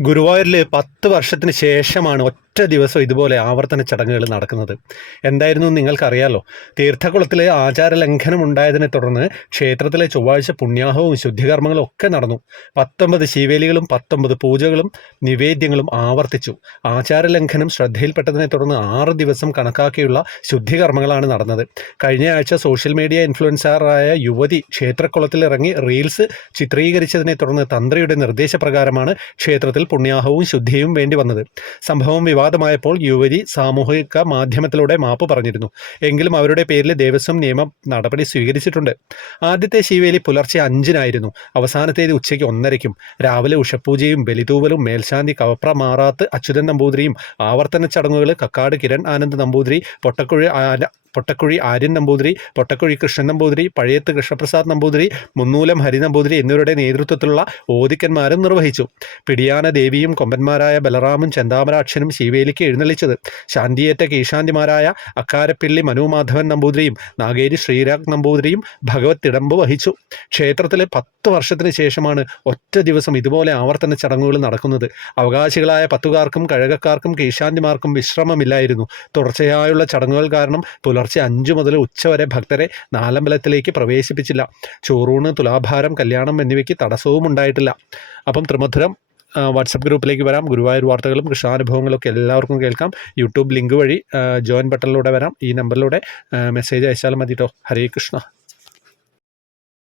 ഗുരുവായൂരിൽ പത്ത് വർഷത്തിന് ശേഷമാണ് ഒറ്റ ദിവസം ഇതുപോലെ ആവർത്തന ചടങ്ങുകൾ നടക്കുന്നത്. എന്തായിരുന്നു നിങ്ങൾക്കറിയാലോ? തീർത്ഥകുളത്തിലെ ആചാര ലംഘനം ഉണ്ടായതിനെ തുടർന്ന് ക്ഷേത്രത്തിലെ ചൊവ്വാഴ്ച പുണ്യാഹവും ശുദ്ധികർമ്മങ്ങളും ഒക്കെ നടന്നു. പത്തൊമ്പത് ശിവേലികളും പത്തൊമ്പത് പൂജകളും നിവേദ്യങ്ങളും ആവർത്തിച്ചു. ആചാര ലംഘനം ശ്രദ്ധയിൽപ്പെട്ടതിനെ തുടർന്ന് ആറ് ദിവസം കണക്കാക്കിയുള്ള ശുദ്ധികർമ്മങ്ങളാണ് നടന്നത്. കഴിഞ്ഞ ആഴ്ച സോഷ്യൽ മീഡിയ ഇൻഫ്ലുവൻസറായ യുവതി ക്ഷേത്രക്കുളത്തിലിറങ്ങി റീൽസ് ചിത്രീകരിച്ചതിനെ തുടർന്ന് തന്ത്രിയുടെ നിർദ്ദേശപ്രകാരമാണ് ക്ഷേത്രത്തിൽ പുണ്യാഹവും ശുദ്ധിയും വേണ്ടി വന്നത്. സംഭവം വിവാദമായപ്പോൾ യുവതി സാമൂഹിക മാധ്യമത്തിലൂടെ മാപ്പ് പറഞ്ഞിരുന്നു. എങ്കിലും അവരുടെ പേരിൽ ദേവസ്വം നിയമം നടപടി സ്വീകരിച്ചിട്ടുണ്ട്. ആദ്യത്തെ ശിവേലി പുലർച്ചെ അഞ്ചിനായിരുന്നു. അവസാനത്തേത് ഉച്ചയ്ക്ക് ഒന്നരയ്ക്കും. രാവിലെ ഉഷപ്പൂജയും ബലിതൂവലും മേൽശാന്തി കവപ്ര മാറാത്ത് അച്യുതൻ നമ്പൂതിരിയും ആവർത്തന ചടങ്ങുകൾ കക്കാട് കിരൺ ആനന്ദ് നമ്പൂതിരി പൊട്ടക്കുഴി പൊട്ടക്കുഴി ആര്യൻ നമ്പൂതിരി പൊട്ടക്കുഴി കൃഷ്ണൻ നമ്പൂതിരി പഴയത്ത് കൃഷ്ണപ്രസാദ് നമ്പൂതിരി മുന്നൂലം ഹരി നമ്പൂതിരി എന്നിവരുടെ നേതൃത്വത്തിലുള്ള ഓദിക്കന്മാരും നിർവഹിച്ചു. പിടിയാന ദേവിയും കൊമ്പന്മാരായ ബലറാമും ചന്താമരാക്ഷനും ശിവേലിക്ക് എഴുന്നള്ളിച്ചത്. ശാന്തിയേറ്റ കീശാന്തിമാരായ അക്കാരപ്പിള്ളി മനുമാധവൻ നമ്പൂതിരിയും നാഗേരി ശ്രീരാഗ് നമ്പൂതിരിയും ഭഗവത് തിടമ്പ് വഹിച്ചു. ക്ഷേത്രത്തിലെ പത്ത് വർഷത്തിന് ശേഷമാണ് ഒറ്റ ദിവസം ഇതുപോലെ ആവർത്തന ചടങ്ങുകൾ നടക്കുന്നത്. അവകാശികളായ പത്തുകാർക്കും കഴകക്കാർക്കും കീശാന്തിമാർക്കും വിശ്രമമില്ലായിരുന്നു. തുടർച്ചയായുള്ള ചടങ്ങുകൾ കാരണം പുലർച്ചെ അഞ്ചു മുതൽ ഉച്ചവരെ ഭക്തരെ നാലമ്പലത്തിലേക്ക് പ്രവേശിപ്പിച്ചില്ല. ചോറൂണ് തുലാഭാരം കല്യാണം എന്നിവയ്ക്ക് തടസ്സവും ഉണ്ടായിട്ടില്ല. അപ്പം ത്രിമധുരം വാട്സപ്പ് ഗ്രൂപ്പിലേക്ക് വരാം. ഗുരുവായൂർ വാർത്തകളും കൃഷ്ണാനുഭവങ്ങളും ഒക്കെ എല്ലാവർക്കും കേൾക്കാം. യൂട്യൂബ് ലിങ്ക് വഴി ജോയിൻ ബട്ടണിലൂടെ വരാം. ഈ നമ്പറിലൂടെ മെസ്സേജ് അയച്ചാൽ മതി കേട്ടോ ഹരേ കൃഷ്ണ.